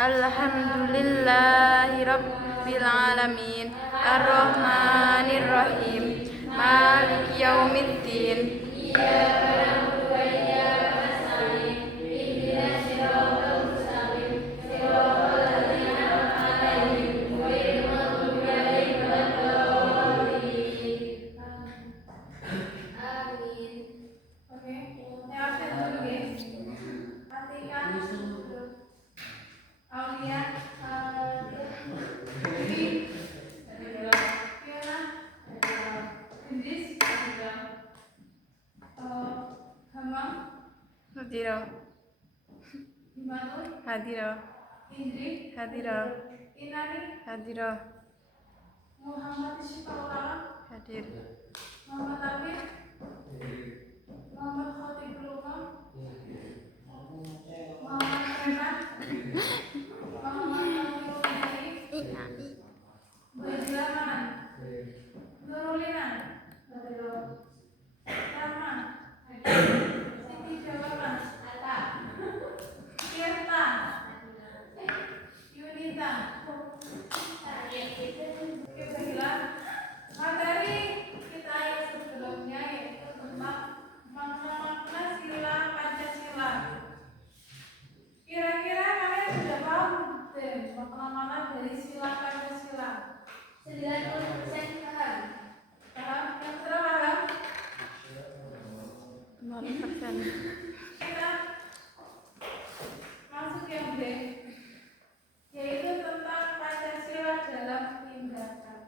Alhamdulillahirabbil alamin. Arrahmanirrahim. Maliki yaumiddin. Oke, yang absen dulu guys. Atika, Aulia, Dewi, Fiona, Indris, Hamam, Hadirah. Himatul, Hadirah. Indri, Hadirah. Inani, Hadirah. Muhammad Syifaqullah, Hadir. Muhammad Amir, Muhammad Khatibul Umam, Muhammad Renan, Muhammad Nurul Hadi, Bajlaman, Nurulina, Rama, Siti Jawaban, Tirta, Yunita, Kebailan, materi kita yang sebelumnya yaitu tentang makna sila Pancasila. Kira-kira kalian sudah paham makna dari sila Pancasila? 90% paham. Paham? Yang sudah paham? 0%. Kita masuk yang B, yaitu tentang Pancasila dalam tindakan.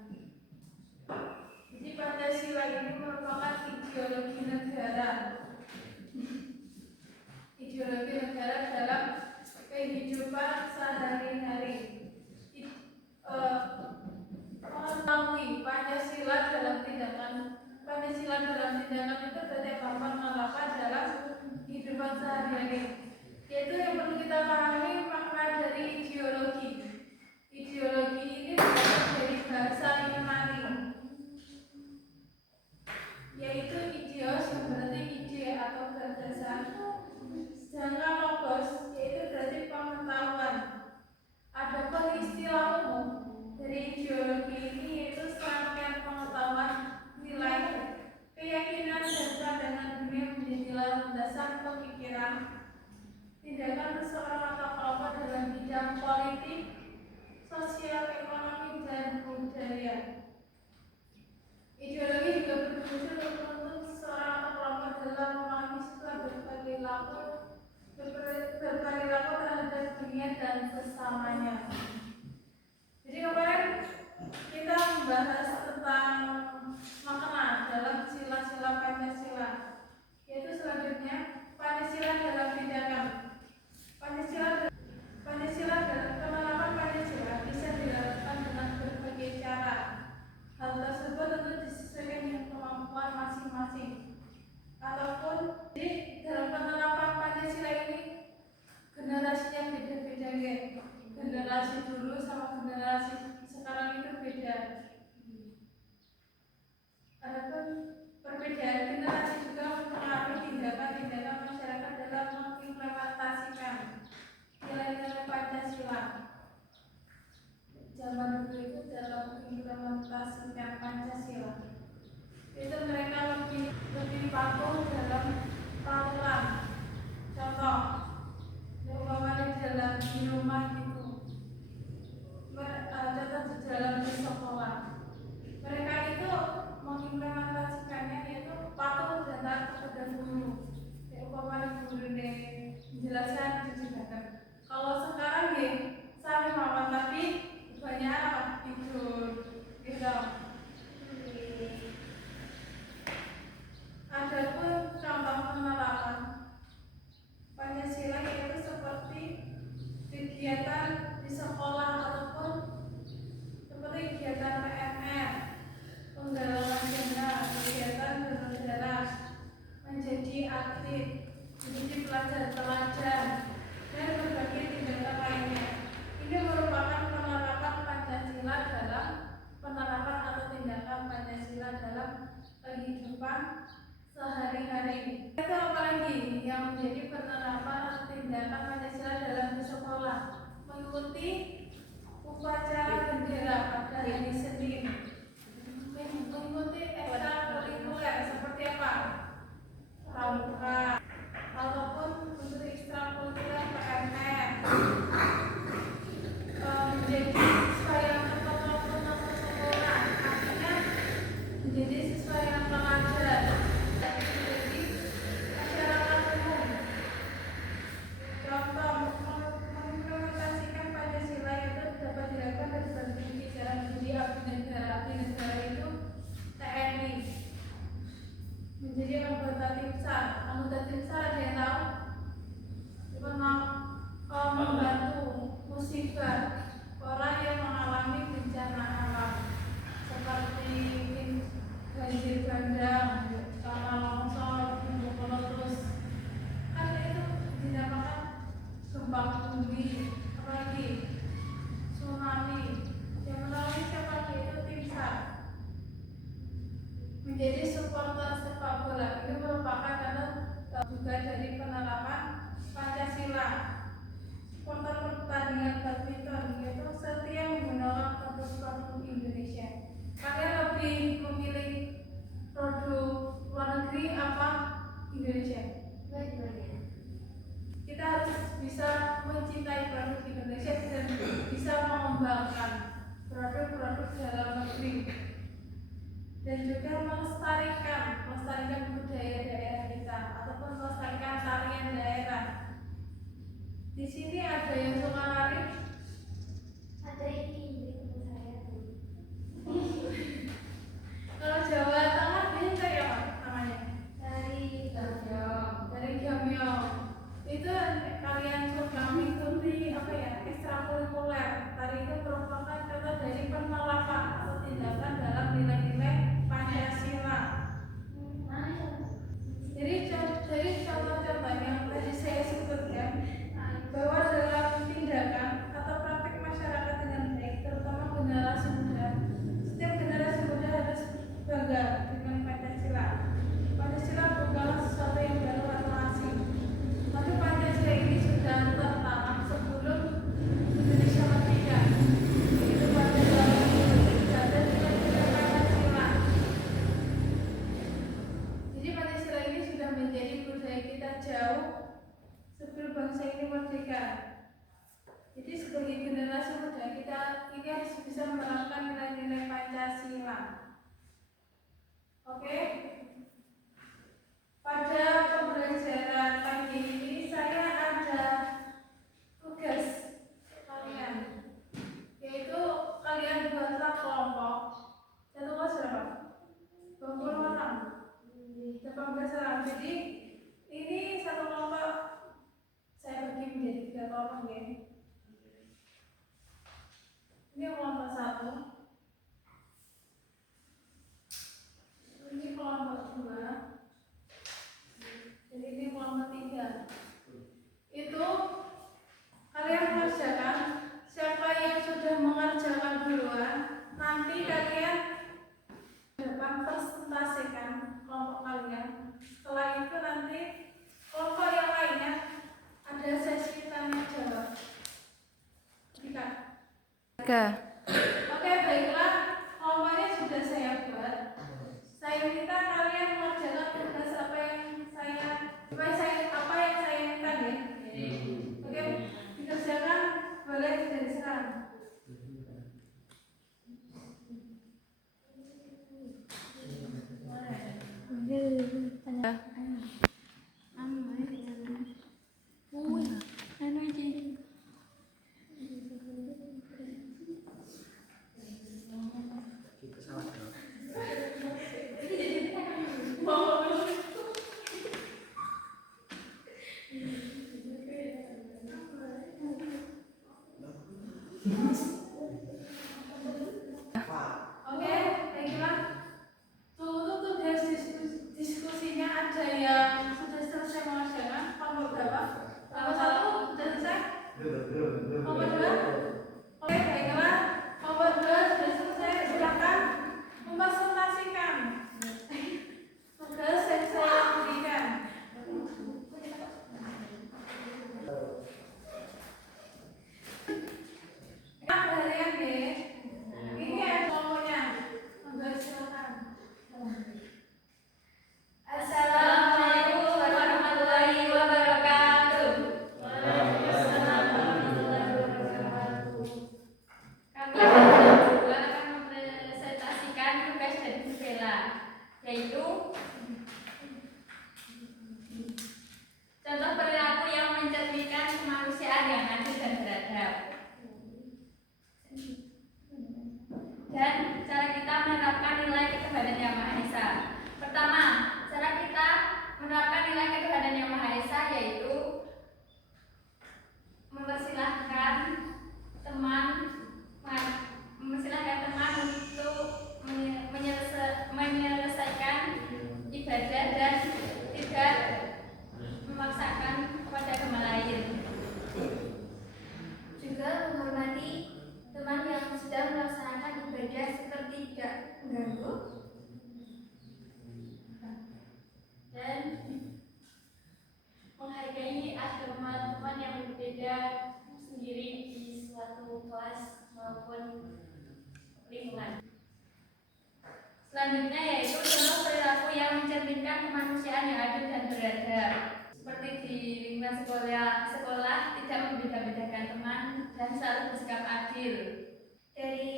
Jadi Pancasila ini merupakan ideologi negara. Ideologi negara dalam kehidupan sehari-hari. Mengetahui Pancasila dalam tindakan. Pancasila dalam tindakan itu berarti gampang mengapa dalam kehidupan sehari-hari. Yaitu yang perlu kita pahami makna dari ideologi. Ideologi ini berasal dari bahasa Yunani, yaitu ideos yang berarti ide atau gagasan. Sedangkan logos yaitu berarti pengetahuan. Adapun istilah umum dari ideologi ini yaitu serangkaian pengetahuan, nilai, keyakinan dan pandangan dunia menjadi landasan pemikiran, tindakan seseorang atau kelompok dalam bidang politik, sosial, ekonomi, dan budaya. Ideologi juga berfungsi untuk menuntun seseorang atau kelompok dalam memahami sebuah berperilaku terhadap dunia dan sesamanya. Jadi kemarin kita membahas tentang makna dalam sila-sila Pancasila, yaitu selanjutnya Pancasila dalam tindakan. Pancasila dalam penerapan Pancasila bisa dilakukan dengan berbagai cara. Hal tersebut tentu disesuaikan dengan kemampuan masing-masing. Ataupun di dalam penerapan Pancasila ini generasinya beda-beda guys. Generasi dulu sama generasi sekarang itu beda. Adapun perbedaan generasi juga mempengaruhi tindakan-tindakan masyarakat dalam mengimplementasikan nilai-nilai Pancasila. Zaman dulu itu dalam mengimplementasikan Pancasila itu mereka lebih patuh dalam peraturan. Contoh, umpamanya di dalam di rumah gitu, contoh di dalam di sekolah, mereka itu mengimplementasikannya yaitu patuh dan taat kepada guru. Umpamanya guru ini menjelaskan dijelaskan. Kalau sekarang ya sami mawon tapi banyak tidur gitu. Adapun contoh penerapan Pancasila yaitu seperti kegiatan di sekolah ataupun seperti kegiatan PMR, penggalangan dana, kegiatan bernegara, menjadi aktif, menjadi pelajar teladan, dan berbagai tindakan lainnya. Ini merupakan penerapan Pancasila dalam penerapan atau tindakan Pancasila dalam kehidupan sehari-hari. Itu apalagi yang menjadi penerapan atau tindakan Pancasila dalam sekolah, mengikuti upacara bendera pada hari Senin. Mengikuti ekstrakurikuler seperti apa? Pramuka ataupun untuk ekstrakurikuler PMR. Menjadi siswa yang tepat waktu masuk sekolah, artinya menjadi siswa yang pelajar, menjadi masyarakat umum. Contoh mengimplementasikan Pancasila itu dapat dilakukan dari berbagai cara, menjadi abdi negara itu TNI, menjadi anggota timsar. Anggota timsar ada yang tahu? Membantu musibah orang yang mengalami bencana alam seperti banjir bandang, tanah longsor, gunung meletus. Kan itu dinamakan gempa bumi, apalagi tsunami. Yang menolong siapa? Itu timsar. Menjadi supporter sepak bola itu merupakan juga dari penerapan Pancasila. Supporter pertandingan badminton yaitu setia menggunakan produk-produk Indonesia. Kalian lebih memilih produk luar negeri apa Indonesia? Kita harus bisa mencintai produk Indonesia dan bisa mengembangkan produk-produk dalam negeri dan juga melestarikan budaya daerah kita ataupun melestarikan tarian daerah. Di sini ada yang suka lari? Ada ini teman saya. Kalau Jawa Tengah biasanya dari apa namanya? Dari Gamyong. Itu kalian suka mengikuti apa ya? Ekstrakurikuler. Tari itu merupakan contoh dari penerapan atau tindakan dalam nilai-nilai Pancasila. Jadi contoh-contoh yang tadi saya sebutkan bahwa dalam tindakan atau praktik masyarakat dengan baik, terutama generasi muda, setiap generasi muda harus bangga dengan Pancasila. Pancasila bukanlah sesuatu yang baru atau asing, tapi Pancasila ini sudah tertanam sebelum Indonesia merdeka. Itu Pancasila ada nilai-nilai Pancasila. Jadi Pancasila ini sudah menjadi budaya kita jauh sebelum bangsa ini merdeka. Jadi sebagai generasi muda kita ini harus bisa menerapkan nilai-nilai Pancasila. Oke? Pada pembelajaran pagi ini saya ada tugas kalian, yaitu kalian buatlah kelompok. Satu kelas berapa? 20 orang. 18 orang. Jadi ini satu kelompok saya bagi menjadi 3 kelompok ya. Ini kelompok 1, ini kelompok 2, jadi ini kelompok 3. Itu kalian mengerjakan, siapa yang sudah mengerjakan duluan, nanti kalian depan presentasikan kelompok kalian. Setelah itu nanti kelompok yang lainnya ada sesi tanya jawab. Oke, baiklah, kelompoknya sudah saya buat. Saya minta kalian mengerjakan tugas apa yang saya minta ya. Oke, dikerjakan boleh dari sekarang. Oke, baiklah. Tugas diskusinya ada yaitu contoh perilaku yang mencerminkan kemanusiaan yang adil dan beradab. Dan cara kita menerapkan nilai ketuhanan yang Maha Esa. Pertama, cara kita menerapkan nilai ketuhanan yang Maha Esa yaitu mempersilahkan teman untuk menyelesaikan ibadah dan tidak memaksakan kepada agama lain. Juga menghormati teman yang sedang melaksanakan ibadah seperti tidak mengganggu dan menghargai agama teman yang berbeda sendiri di suatu kelas maupun lingkungan. Selanjutnya yaitu contoh perilaku yang mencerminkan kemanusiaan yang adil dan beradab. Seperti di lingkungan sekolah tidak membeda-bedakan teman dan selalu bersikap adil. Dari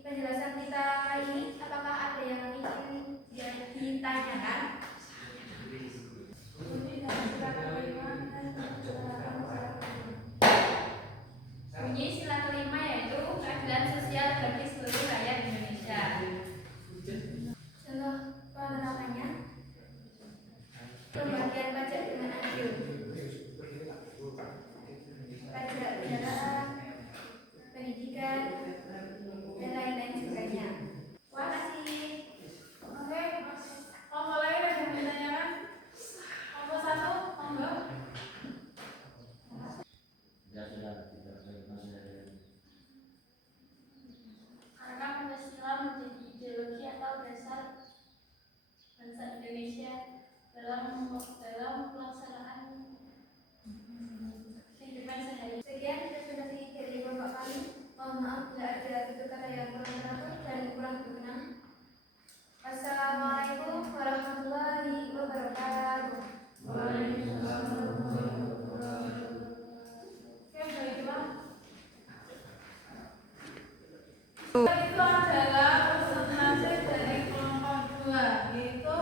penjelasan kita kali ini, apakah ada yang ingin ditanyakan? Bunyi sila kelima yaitu keadilan sosial bagi seluruh rakyat Indonesia. Contoh penerapannya, pembagian pajak dengan adil, pajak kendaraan, pendidikan, dan lain-lain sebagainya. Terima kasih. Oke, monggo lain ada yang ditanyakan? Monggo satu, monggo. Karena Pancasila menjadi ideologi atau dasar bangsa Indonesia dalam pelaksanaan kehidupan sehari. Sekian presentasi dari Bapak kami. Mohon maaf bila ada tutur kata yang kurang berkenan dan kurang berkenan. Wassalamualaikum warahmatullahi wabarakatuh. Oke, baiklah. Itu adalah presentasi dari kelompok 2, yaitu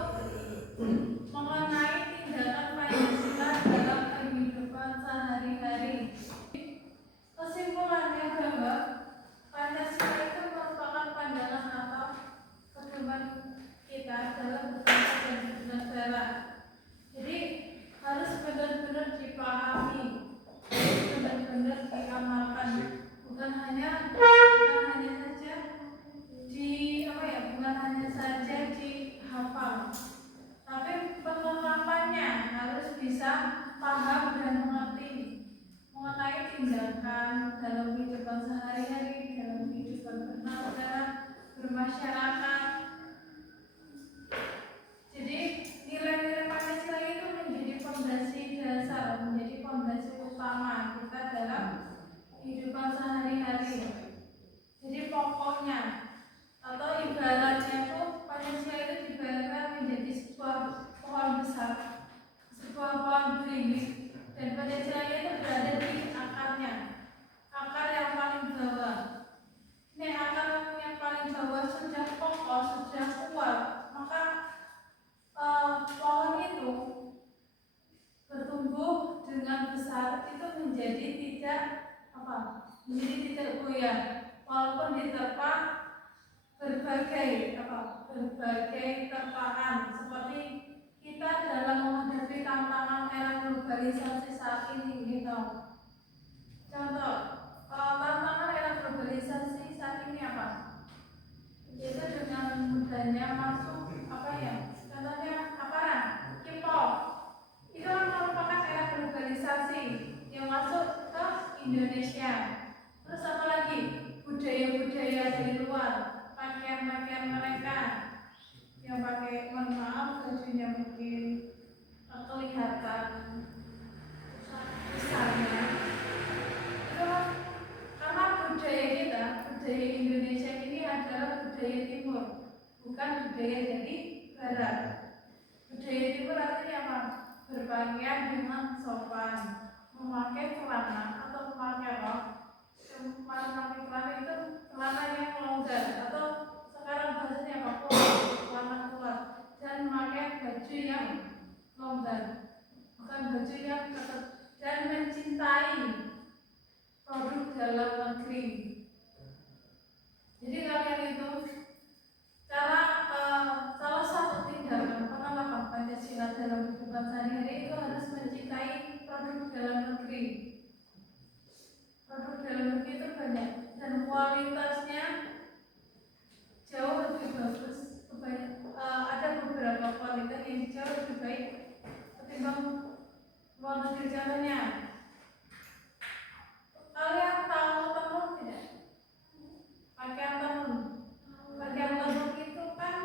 mengenai tindakan Pancasila dalam kehidupan sehari-hari. Kesimpulannya bahwa Pancasila itu merupakan pandangan atau pedoman kita dalam berbangsa dan bernegara. Jadi harus benar-benar dipahami, benar-benar diamalkan, bukan hanya saja bukan hanya saja dihafal, tapi penerapannya harus bisa paham dan mengerti mengenai tindakan dalam kehidupan sehari-hari, dalam kehidupan bernegara, bermasyarakat. Jadi nilai-nilai Pancasila itu menjadi fondasi dasar, menjadi fondasi utama kita dalam kehidupan sehari-hari. Jadi pokoknya atau ibaratnya tuh Pancasila itu diibaratkan menjadi sebuah pohon besar, sebuah pohon beringin, dan Pancasila itu berada di akarnya, akar yang paling bawah. Ini akar yang paling bawah sudah kokoh, sudah kuat, maka pohon itu bertumbuh dengan besar itu menjadi tidak goyah, walaupun diterpa berbagai terpaan seperti kita dalam menghadapi tantangan era globalisasi saat ini gitu. Contoh tantangan era globalisasi saat ini apa? Yaitu dengan mudahnya masuk contohnya aparan, K-pop itu merupakan era globalisasi yang masuk ke Indonesia. Terus apa lagi? Budaya-budaya dari luar, pakaian-pakaian mereka yang pakai, mohon maaf, bajunya mungkin kelihatan besarnya. Itu karena budaya kita, budaya Indonesia ini adalah budaya timur, bukan budaya dari barat. Budaya timur artinya apa? Berpakaian dengan sopan, memakai celana atau memakai rok. Memakai celana itu celana yang longgar atau sekarang bahasanya apa? Celana keluar. Dan baju yang longgar, bukan baju yang ketat, dan mencintai produk dalam negeri. Jadi kalian itu salah satu tindakan penerapan Pancasila dalam kehidupan sehari-hari itu harus mencintai produk dalam negeri. Produk dalam negeri itu banyak dan kualitasnya jauh lebih bagus. Ada beberapa kualitas yang jauh lebih baik ketimbang luar negeri. Contohnya, kalian tahu tenun tidak? Pakaian tenun. Pakaian tenun itu kan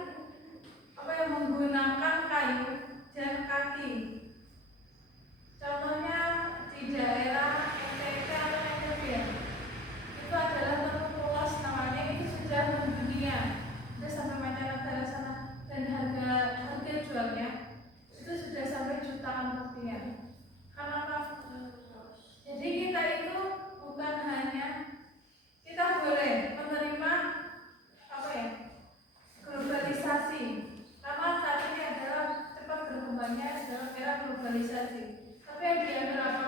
yang menggunakan kayu dan kaki. Contohnya di daerah NTT atau NTB, itu adalah tenun polos namanya, itu sudah mendunia, sudah sampai mancanegara sana, dan harga jualnya itu sudah sampai jutaan rupiah. Karena jadi kita itu bukan hanya kita boleh menerima globalisasi, karena saat ini adalah cepat berkembangnya dalam era globalisasi. Tapi yang diambil apa?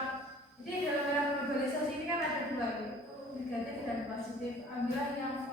Jadi dalam era globalisasi ini kan ada dua, yaitu negatif dan positif. Ambillah yang